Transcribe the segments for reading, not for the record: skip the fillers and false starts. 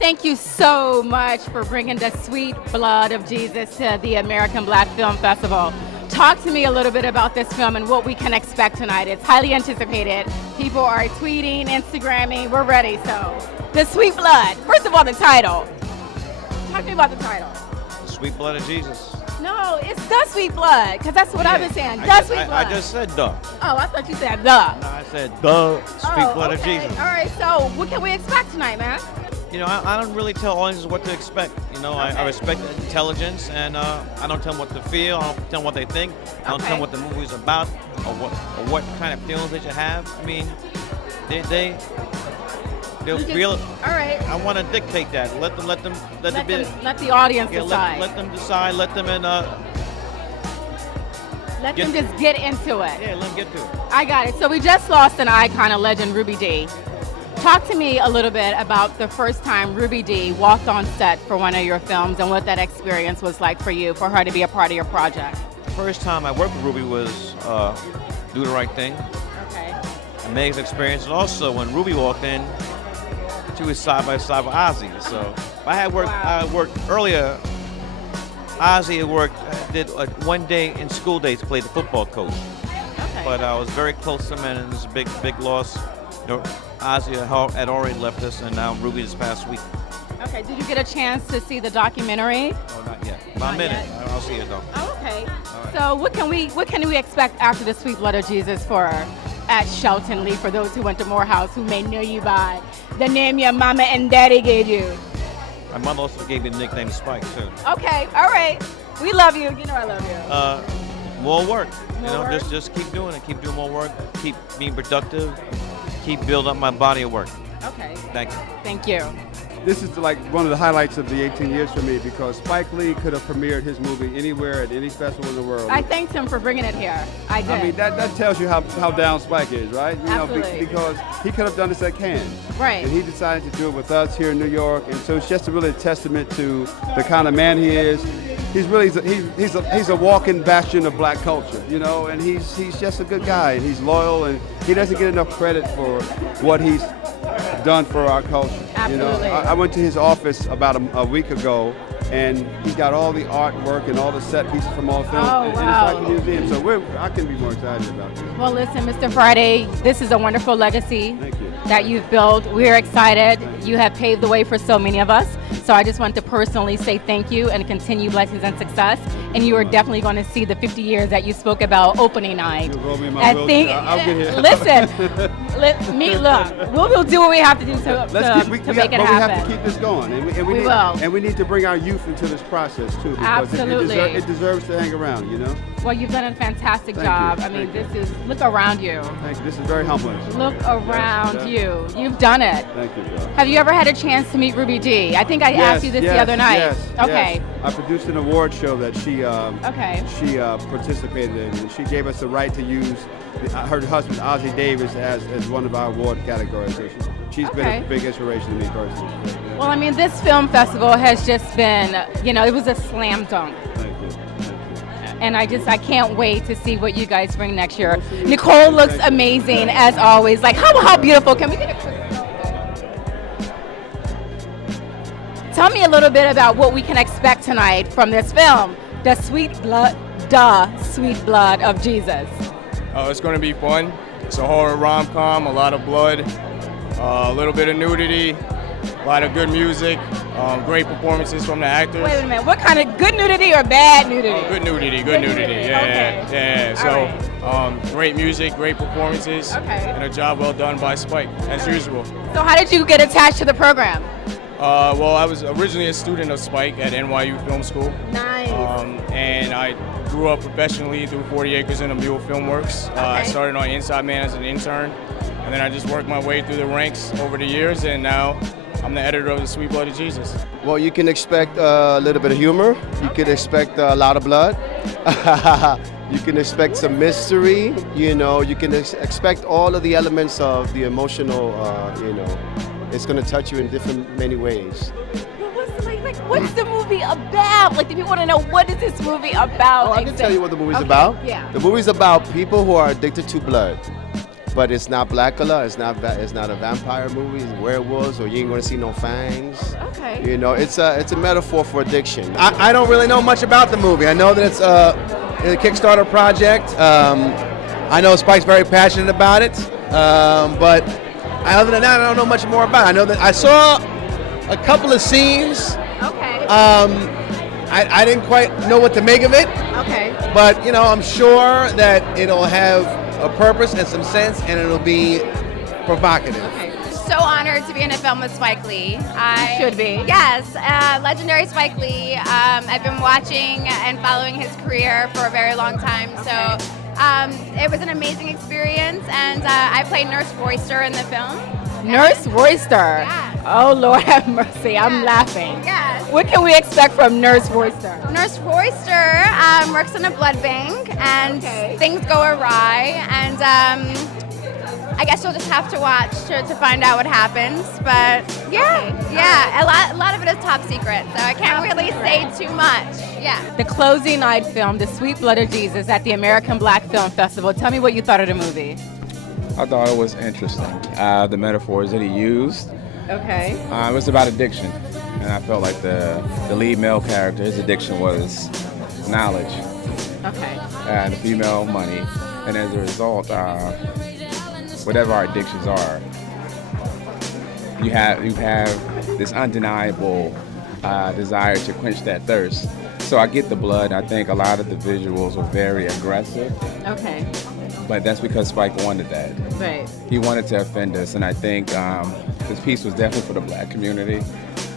Thank you so much for bringing the sweet blood of Jesus to the American Black Film Festival. Talk to me a little bit about this film and what we can expect tonight. It's highly anticipated. People are tweeting, Instagramming. We're ready. So, the sweet blood. First of all, the title. Talk to me about the title. The sweet blood of Jesus. No, it's the sweet blood, because that's what I've been saying. The sweet blood. I just said the. Oh, I thought you said the. No, I said the sweet blood of Jesus. All right, so what can we expect tonight, man? You know, I don't really tell audiences what to expect. You know, I respect intelligence, and I don't tell them what to feel. I don't tell them what they think. I don't tell them what the movie's about or what kind of feelings they should have. I mean, they'll feel it. All right. I want to dictate that. Let the audience decide. Let them decide. Let them just get into it. Yeah, let them get to it. I got it. So we just lost an icon, a legend, Ruby Dee. Talk to me a little bit about the first time Ruby Dee walked on set for one of your films and what that experience was like for you, for her to be a part of your project. First time I worked with Ruby was Do the Right Thing. Okay. Amazing experience. And also when Ruby walked in, she was side by side with Ozzy. So I worked earlier. Ozzy did one day in school days, played the football coach. Okay. But I was very close to him, and it was a big loss. You know, Ozzy had already left us, and now Ruby this past week. Okay, did you get a chance to see the documentary? Oh, not yet. About a minute. I'll see it though. Oh, okay. Right. So what can we expect after the Sweet Blood of Jesus for at Shelton Lee, for those who went to Morehouse who may know you by the name your mama and daddy gave you? My mother also gave me the nickname Spike too. Okay, all right. We love you. You know I love you. More work. More work? Just keep doing it. Keep doing more work. Keep being productive. Keep building up my body of work. Okay. Thank you. Thank you. This is like one of the highlights of the 18 years for me, because Spike Lee could have premiered his movie anywhere at any festival in the world. I thanked him for bringing it here. I did. I mean, that tells you how down Spike is, right? Absolutely. Because he could have done this at Cannes. Right. And he decided to do it with us here in New York, and so it's just really a testament to the kind of man he is. He's a walking bastion of black culture, you know, and he's just a good guy, and he's loyal, and he doesn't get enough credit for what he's done for our culture. Absolutely. You know, I went to his office about a week ago, and he got all the artwork and all the set pieces from all films, Oh, and wow. it's like a museum. So I couldn't be more excited about this. Well, listen, Mr. Friday, this is a wonderful legacy Thank you. that you've built. We're excited. You have paved the way for so many of us. So I just want to personally say thank you and continue blessings and success. And you are definitely going to see the 50 years that you spoke about opening night. You roll me in my wheelchair. I'll get here. Listen, we'll do what we have to do to make it happen. We have to keep this going, and We will. And we need to bring our youth into this process too, because Absolutely. it deserves to hang around, you know. Well, you've done a fantastic Thank job. you. I mean, Thank this is, look around you. Thank you. This is very humbling. Look around Yes. you. You've done it. Thank you, Joe. Have you ever had a chance to meet Ruby Dee? I think I asked you this the other night. Yes, Okay. yes. I produced an award show that she Okay. participated in, and she gave us the right to use her husband Ozzy Davis as one of our award categories. So she's been Okay. a big inspiration to me personally. Well, I mean, this film festival has just been, it was a slam dunk. Thank you. And I can't wait to see what you guys bring next year. Nicole looks amazing as always. Like, how beautiful. Can we get a quick photo? Tell me a little bit about what we can expect tonight from this film, The Sweet Blood of Jesus. It's going to be fun. It's a horror rom-com, a lot of blood, a little bit of nudity, a lot of good music, great performances from the actors. Wait a minute, what kind of good nudity or bad nudity? Good nudity. Okay. Yeah. So, great music, great performances, Okay. and a job well done by Spike, as usual. So how did you get attached to the program? Well, I was originally a student of Spike at NYU Film School. Nice. And I grew up professionally through 40 Acres and a Mule Filmworks. I Okay. started on Inside Man as an intern, and then I just worked my way through the ranks over the years, and now I'm the editor of The Sweet Blood of Jesus. Well, you can expect a little bit of humor. You can expect a lot of blood. You can expect some mystery. You can expect all of the elements of the emotional. It's going to touch you in many ways. What's the movie about? Like, the people want to know, what is this movie about? Oh, I can tell you what the movie's about. Yeah. The movie's about people who are addicted to blood. but it's not Blackula. It's not a vampire movie. It's werewolves, or you ain't gonna see no fangs. Okay. You know, it's a metaphor for addiction. I don't really know much about the movie. I know that it's a Kickstarter project. I know Spike's very passionate about it, but other than that, I don't know much more about it. I know that I saw a couple of scenes. Okay. I didn't quite know what to make of it, Okay. but you know, I'm sure that it'll have a purpose and some sense, and it'll be provocative. Okay. So honored to be in a film with Spike Lee. I Should be. Yes, legendary Spike Lee. I've been watching and following his career for a very long time. So it was an amazing experience, and I played Nurse Royster in the film. Nurse Royster. Yes. Oh, Lord have mercy. I'm laughing. Yes. What can we expect from Nurse Royster? Nurse Royster works in a blood bank, and Okay. things go awry, and I guess you'll just have to watch to find out what happens. But yeah, a lot of it is top secret, so I can't really say too much. Yeah. The closing night film, The Sweet Blood of Jesus, at the American Black Film Festival. Tell me what you thought of the movie. I thought it was interesting. The metaphors that he used. Okay. It was about addiction, and I felt like the lead male character, his addiction was knowledge, Okay. and the female money, and as a result, whatever our addictions are, you have this undeniable desire to quench that thirst. So I get the blood. I think a lot of the visuals were very aggressive, Okay. but that's because Spike wanted that. Right. He wanted to offend us, and I think this piece was definitely for the black community.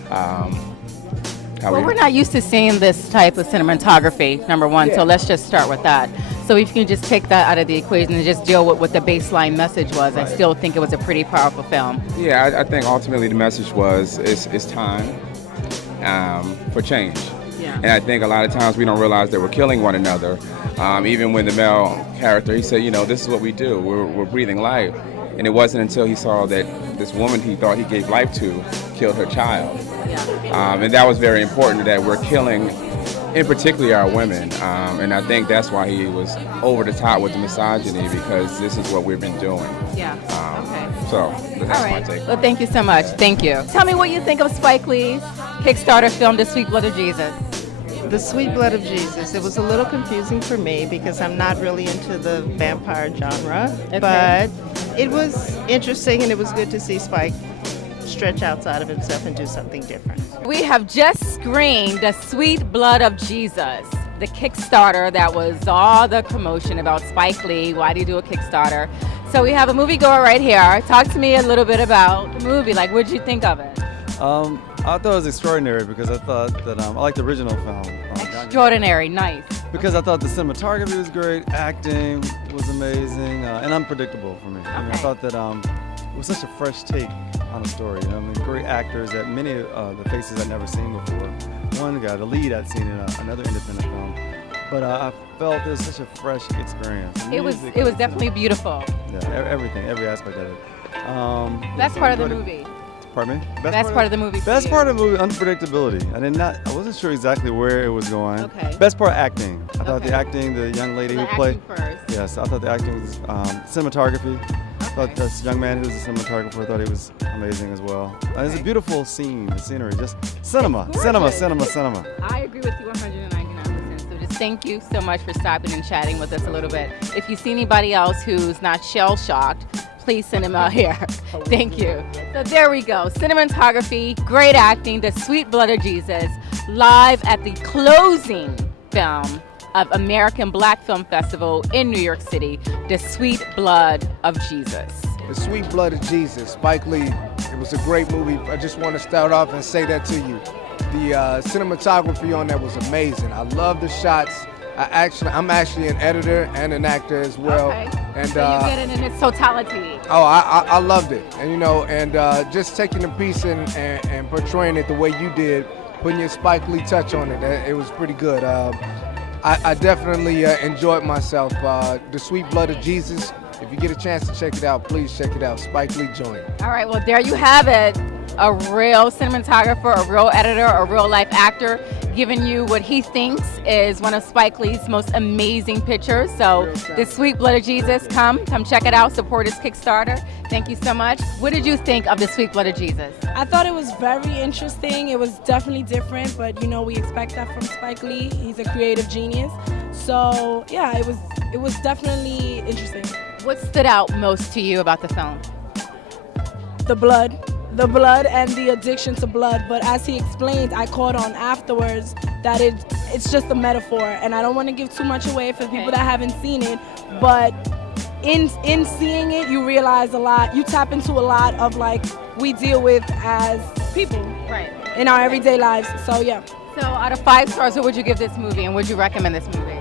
Well, we're not used to seeing this type of cinematography, number one, so let's just start with that. So if you can just take that out of the equation and just deal with what the baseline message was, I still think it was a pretty powerful film. Yeah, I think ultimately the message was it's time for change. Yeah. And I think a lot of times we don't realize that we're killing one another. Even when the male character, he said, you know, this is what we do. We're breathing life. And it wasn't until he saw that this woman he thought he gave life to killed her child. Yeah. And that was very important, that we're killing, in particular, our women. And I think that's why he was over the top with the misogyny, because this is what we've been doing. Yeah. Okay. So that's All my right. take. Well, thank you so much. Thank you. Tell me what you think of Spike Lee's Kickstarter film, The Sweet Blood of Jesus. The Sweet Blood of Jesus. It was a little confusing for me because I'm not really into the vampire genre, but it was interesting, and it was good to see Spike stretch outside of himself and do something different. We have just screened The Sweet Blood of Jesus, the Kickstarter that was all the commotion about Spike Lee. Why do you do a Kickstarter? So we have a moviegoer right here. Talk to me a little bit about the movie. Like, what did you think of it? I thought it was extraordinary because I thought that I liked the original film. Extraordinary, nice. Because I thought the cinematography was great, acting was amazing, and unpredictable for me. I mean, I thought that it was such a fresh take on a story. You know, I mean, great actors that many of the faces I'd never seen before. One guy, the lead I'd seen in another independent film, but I felt it was such a fresh experience. It was definitely beautiful. Yeah, everything, every aspect of it. Best part of the movie. Pardon me? Best part of the movie. Best part of the movie, unpredictability. I wasn't sure exactly where it was going. Okay. Best part, acting. I thought the acting, the young lady who played. First. Yes, I thought the acting was cinematography. I thought this young man who was a cinematographer, I thought he was amazing as well. It's a beautiful scene, the scenery, just cinema. I agree with you 199%. So just thank you so much for stopping and chatting with us a little bit. If you see anybody else who's not shell-shocked, please send him out here. Thank you. So there we go. Cinematography, great acting, The Sweet Blood of Jesus, live at the closing film of American Black Film Festival in New York City, The Sweet Blood of Jesus. The Sweet Blood of Jesus, Spike Lee. It was a great movie. I just want to start off and say that to you. The cinematography on that was amazing. I love the shots. I'm actually an editor and an actor as well. Okay. And so you get it in its totality. Oh, I loved it. And you know, and just taking the piece and portraying it the way you did, putting your Spike Lee touch on it, it was pretty good. I definitely enjoyed myself. The Sweet Blood of Jesus. If you get a chance to check it out, please check it out. Spike Lee joint. All right, well, there you have it. a real cinematographer, a real editor, a real life actor, giving you what he thinks is one of Spike Lee's most amazing pictures. So The Sweet Blood of Jesus, come check it out, support his Kickstarter. Thank you so much. What did you think of The Sweet Blood of Jesus? I thought it was very interesting. It was definitely different, but we expect that from Spike Lee. He's a creative genius. So yeah, it was definitely interesting. What stood out most to you about the film? The blood and the addiction to blood. But as he explained, I caught on afterwards that it's just a metaphor, and I don't want to give too much away for people that haven't seen it, but in seeing it, you realize a lot, you tap into a lot of we deal with as people in our everyday lives. So yeah. So out of 5 stars, what would you give this movie, and would you recommend this movie?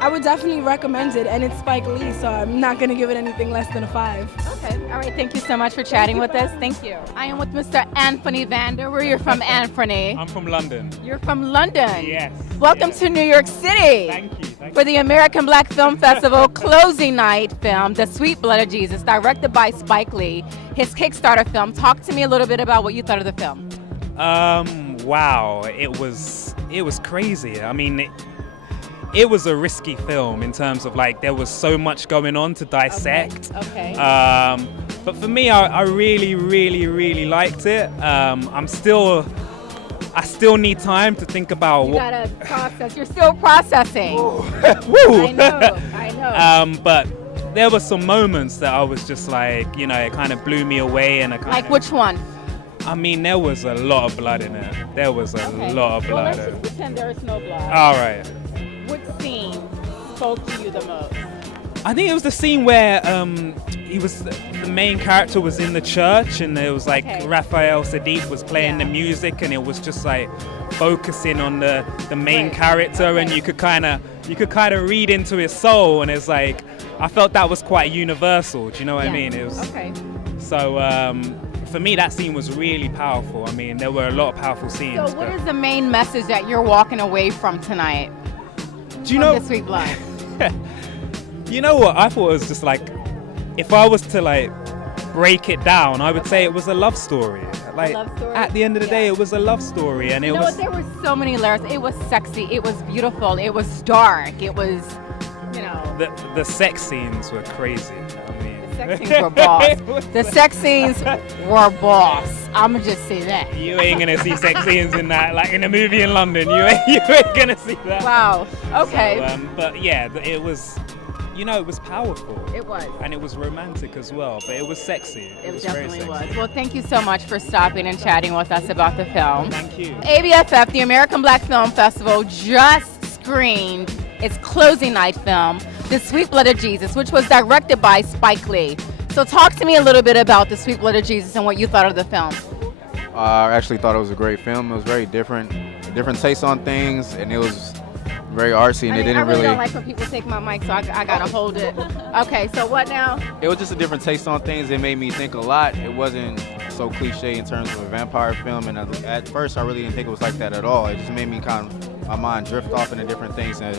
I would definitely recommend it, and it's Spike Lee, so I'm not going to give it anything less than a 5. Okay, all right, thank you so much for chatting with us. Thank you. I am with Mr. Anthony Vander. Where are you from, Anthony? I'm from London. You're from London? Yes. Welcome to New York City. Thank you. For the American Black Film Festival closing night film, The Sweet Blood of Jesus, directed by Spike Lee, his Kickstarter film. Talk to me a little bit about what you thought of the film. Wow, it was crazy. I mean, it was a risky film in terms of there was so much going on to dissect. Okay. But for me, I really, really, really liked it. I still need time to think about You gotta process. You're still processing. Woo! I know. But there were some moments that I was just it kind of blew me away, and Which one? I mean, there was a lot of blood in it. There was a lot of blood. Well, let's just pretend there is no blood. All right. What scene spoke to you the most? I think it was the scene where the main character was in the church, and it was Raphael Sadiq was playing the music, and it was just focusing on the main character, and you could kind of read into his soul, and it's I felt that was quite universal. Do you know what I mean? It was so. For me, that scene was really powerful. I mean, there were a lot of powerful scenes. So what is the main message that you're walking away from tonight? Do you know The Sweet Blood? You know what? I thought it was just if I was to break it down, I would say it was a love story. Love story? At the end of the day, it was a love story, and there were so many layers. It was sexy. It was beautiful. It was dark. It was, the sex scenes were crazy. The sex scenes were boss. The sex scenes were boss. I'ma just say that. You ain't gonna see sex scenes in that, in a movie in London. You ain't gonna see that. Wow. Okay. So, but yeah, it was, it was powerful. It was. And it was romantic as well, but it was sexy. It was definitely very sexy. was. Well, thank you so much for stopping and chatting with us about the film. Thank you. ABFF, the American Black Film Festival, just screened its closing night film, The Sweet Blood of Jesus, which was directed by Spike Lee. So talk to me a little bit about The Sweet Blood of Jesus and what you thought of the film. I actually thought it was a great film. It was very different taste on things, and it was very artsy, and I really don't like when people take my mic, so I gotta hold it. Okay, so what now? It was just a different taste on things. It made me think a lot. It wasn't so cliche in terms of a vampire film, and at first I really didn't think it was like that at all. It just made me my mind drift off into different things, and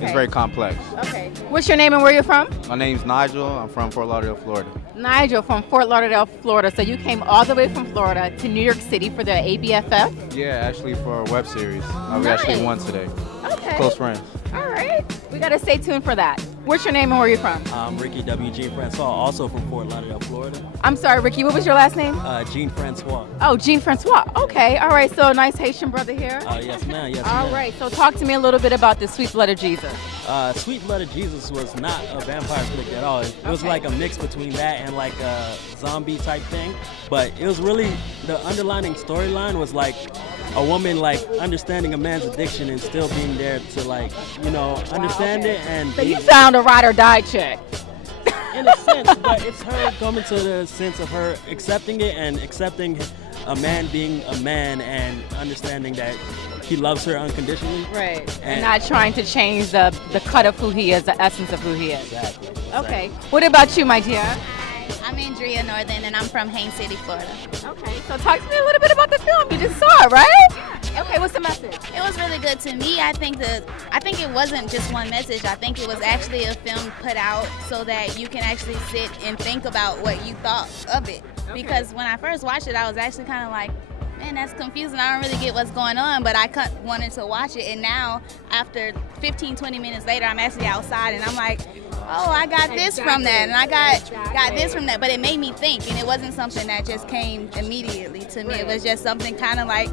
it's very complex. Okay. What's your name and where you're from? My name's Nigel. I'm from Fort Lauderdale, Florida. Nigel from Fort Lauderdale, Florida. So you came all the way from Florida to New York City for the ABFF? Yeah, actually for a web series. We actually won today. Okay. Close friends. All right. We got to stay tuned for that. What's your name and where you're from? I'm Ricky W.G. Francois, also from Fort Lauderdale, Florida. I'm sorry, Ricky. What was your last name? Jean Francois. Oh, Jean Francois. Okay. All right. So a nice Haitian brother here. Yes, ma'am. Yes, All ma'am. right. So talk to me a little bit about The Sweet Blood of Jesus. Sweet Blood of Jesus was not a vampire flick at all. It was like a mix between that and like a zombie type thing. But it was really, the underlining storyline was like a woman understanding a man's addiction and still being there to understand it. And so you found a ride or die chick. In a sense, but it's her coming to the sense of her accepting it and accepting a man being a man and understanding that he loves her unconditionally. Right. And not trying to change the cut of who he is, the essence of who he is. Exactly. Okay. What about you, my dear? I'm Andrea Northern, and I'm from Haines City, Florida. Okay, so talk to me a little bit about the film. You just saw it, right? Okay, what's the message? It was really good to me. I think it wasn't just one message. I think it was actually a film put out so that you can actually sit and think about what you thought of it. because when I first watched it, I was actually kind of like, man, that's confusing. I don't really get what's going on, but I wanted to watch it. And now, after 15, 20 minutes later, I'm actually outside and I'm like, oh, I got this from that, and I got this from that. But it made me think, and it wasn't something that just came immediately to me. It was just something kind of like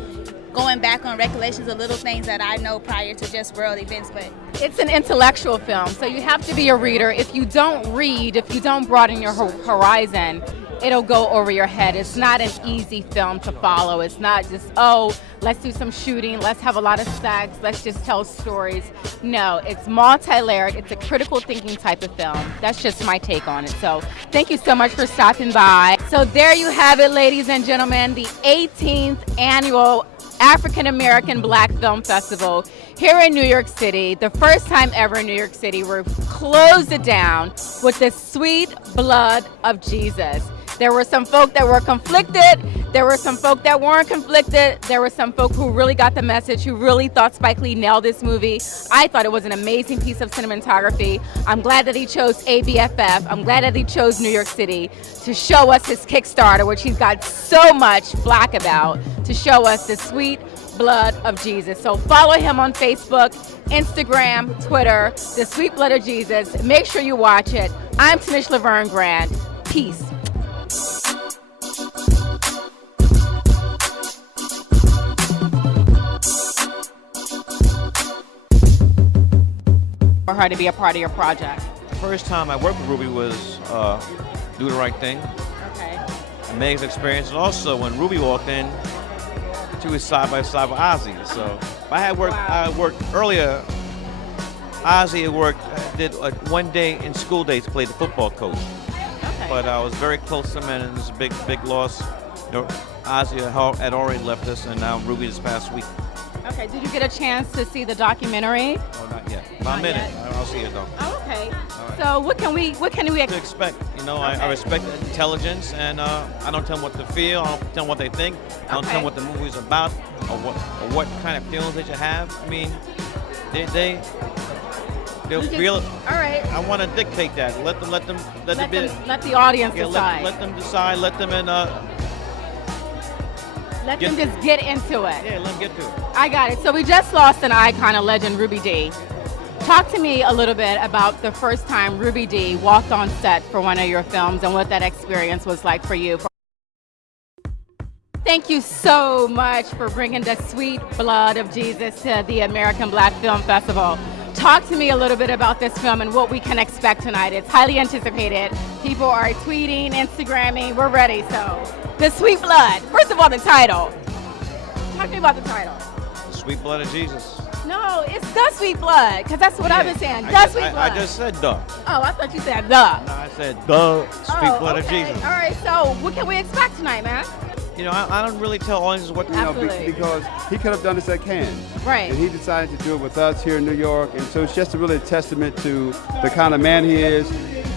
going back on recollections of little things that I know prior to just world events. But it's an intellectual film, so you have to be a reader. If you don't read, if you don't broaden your horizon, it'll go over your head. It's not an easy film to follow. It's not just, oh, let's do some shooting, let's have a lot of sex, let's just tell stories. No, it's multi-layered. It's a critical thinking type of film. That's just my take on it. So thank you so much for stopping by. So there you have it, ladies and gentlemen, the 18th annual African American Black Film Festival here in New York City. The first time ever in New York City. We've closed it down with the sweet blood of Jesus. There were some folk that were conflicted. There were some folk that weren't conflicted. There were some folk who really got the message, who really thought Spike Lee nailed this movie. I thought it was an amazing piece of cinematography. I'm glad that he chose ABFF. I'm glad that he chose New York City to show us his Kickstarter, which he's got so much flack about, to show us the sweet blood of Jesus. So follow him on Facebook, Instagram, Twitter, The Sweet Blood of Jesus. Make sure you watch it. I'm Tanisha LaVerne Grant. Peace. For her to be a part of your project? The first time I worked with Ruby was Do the Right Thing. Okay. Amazing experience. And also when Ruby walked in, she was side by side with Ozzy. So I had worked. I worked earlier. Ozzy had did one day in school days, played the football coach. Okay. But I was very close to him, and it was a big loss. You know, Ozzy had already left us, and now Ruby this past week. Okay, did you get a chance to see the documentary? Oh, not yet. About a minute. I'll see it though. Oh, okay. Right. So what can we expect? You know, I respect the intelligence, and I don't tell them what to feel. I don't tell them what they think. I don't tell them what the movie's about, or what kind of feelings they should have. I mean, they'll feel it. All right. I want to dictate that. Let the audience decide. Let them decide. Let them Let them just get into it. Yeah, let them get to it. I got it. So we just lost an icon, a legend, Ruby Dee. Talk to me a little bit about the first time Ruby Dee walked on set for one of your films and what that experience was like for you. Thank you so much for bringing the sweet blood of Jesus to the American Black Film Festival. Talk to me a little bit about this film and what we can expect tonight. It's highly anticipated. People are tweeting, Instagramming. We're ready. So, the sweet blood. First of all, the title. Talk to me about the title. The Sweet Blood of Jesus. No, it's the sweet blood, because that's what I've been saying. The sweet blood. I just said the. Oh, I thought you said the. No, I said the Sweet Blood of Jesus. All right, so what can we expect tonight, man? You know, I don't really tell audiences what to Absolutely. Because he could have done this at Cannes. Right. And he decided to do it with us here in New York, and so it's just really a testament to the kind of man he is.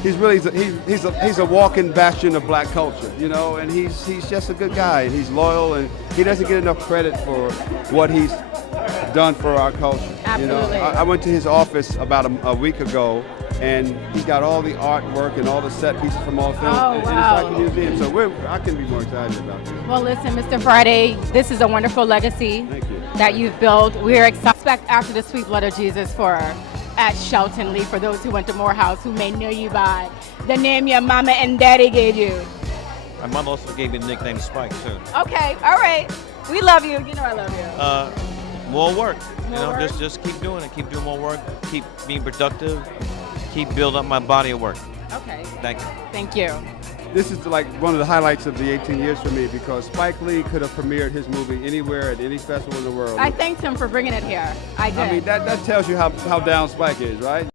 He's really he's a walking bastion of black culture, you know, and he's just a good guy, and he's loyal, and he doesn't get enough credit for what he's done for our culture. Absolutely. You know, I went to his office about a week ago, and he's got all the artwork and all the set pieces from all films, Oh, and wow. it's like a museum. So I can be more excited about this. Well, listen, Mr. Friday, this is a wonderful legacy that you've built. We're excited after the sweet blood of Jesus for at Shelton Lee, for those who went to Morehouse, who may know you by the name your mama and daddy gave you. My mom also gave me the nickname Spike, too. Okay, all right. We love you. You know I love you. More work. More work? Just keep doing it. Keep doing more work. Keep being productive. Keep building up my body of work. Okay. Thank you. Thank you. This is like one of the highlights of the 18 years for me, because Spike Lee could have premiered his movie anywhere at any festival in the world. I thanked him for bringing it here. I did. I mean, that tells you how down Spike is, right?